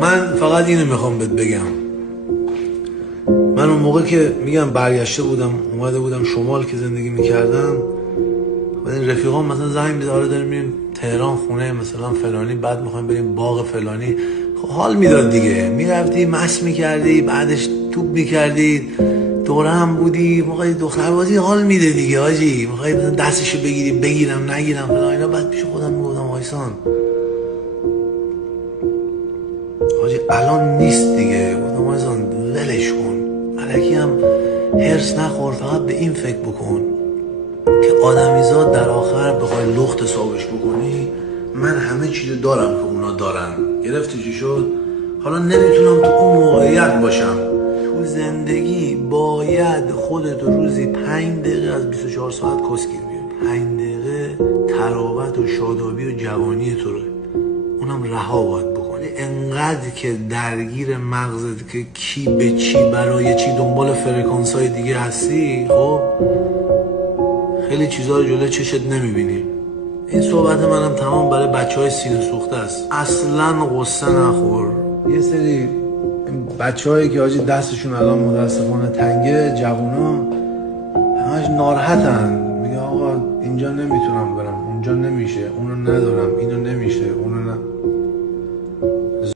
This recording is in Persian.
من فقط اینو میخوام بهت بگم، من اون موقع که میگم برگشته بودم اومده بودم شمال که زندگی میکردم، بعد این رفیقام مثلا زنگ می‌زدن آره داریم میریم تهران خونه مثلا فلانی، بعد میخوایم بریم باغ فلانی. خب حال میداد دیگه، میرفتی مشت میکردی، بعدش توپ میکردی، دوره هم بودی، موقعی دختر بازی حال میده دیگه حاجی، میخوای مثلا دستشو بگیری بگیرم نگیرم فلان اینا. بعد پیش خودم میگفتم آیسان حاجی الان نیست دیگه، گفتم آیسان ولش کن، الکی هم هرس نخور، فقط به این فکر بکن که آدمیزاد در آخر بخوای لخت حسابش بکنی، من همه چیزو دارم که اونا دارن. گرفتی چی شد؟ حالا نمیتونم تو اون موقعیت باشم. تو زندگی باید خودتو روزی 5 دقیقه از 24 ساعت کسگیر بیاری. 5 دقیقه تراوت و شادابی و جوانی تو رو اونم رها باید بکنی. انقدر که درگیر مغزت که کی به چی برای چی دنبال فرکانس های دیگه هستی، خب خیلی چیزا رو جلوی چشت نمیبینی. این صحبت منم تمام برای بچهای سینه سوخته است. اصلا قصه نخور. یه سری بچه‌هایی که حاجی دستشون الان متاسفانه تنگه، جوونا همش ناراحتن، میگه آقا اینجا نمیتونم برم، اونجا نمیشه، اونو ندارم، اینو نمیشه، اونو نه.